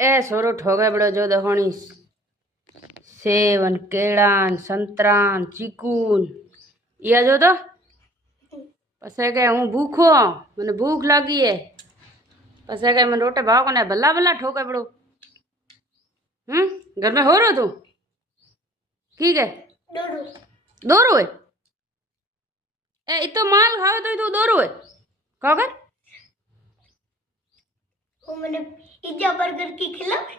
ए सोरो ठोगे बड़ो जो दहोनी सेवन केड़ान संतरान चीकून या जो तो पसे के हूँ भूखो मैंने भूख लगी है पसे के मैं रोटे भाव को ने भला भला ठोके बड़ो घर में हो रो तू ठीक है दो रो है ए इतो माल खाओ तो तू दो रो है कहो कर वो मैंने पिज्जा बर्गर की खिलावे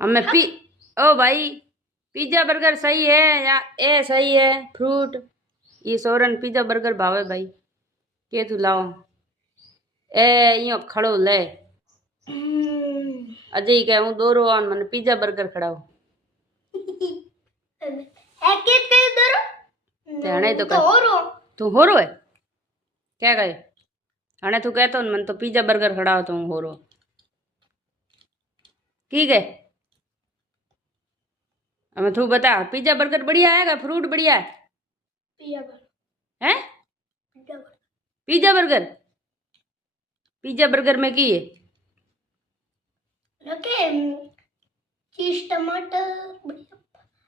हमें पी ओ भाई पिज्जा बर्गर सही है या ए सही है फ्रूट ये सोरन पिज्जा बर्गर भावे भाई के तू लाओ ए यो खड़ो ले अजय के हूँ दो रो मन पिज्जा बर्गर खड़ाओ एक एक के दरो हणे तो हो रो तू हो रो है क्या कहे हणे तू कहतो मन तो पिज्जा बर्गर खड़ाओ तो हो रो ठीक है हमें तू बता पिज्जा बर्गर बढ़िया है क्या फ्रूट बढ़िया है पिज्जा बर्गर हैं pizza burger pizza burger pizza burger में की है रखे चीज टमाटर बढ़िया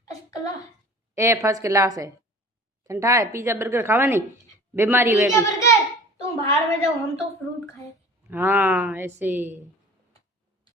फर्स्ट क्लास ए फर्स्ट क्लास है ठंडा है पिज्जा बर्गर खावा नहीं बीमारी पिज्जा वेगी बर्गर तुम बाहर में जाओ हम तो फ्रूट खाए हाँ ऐसे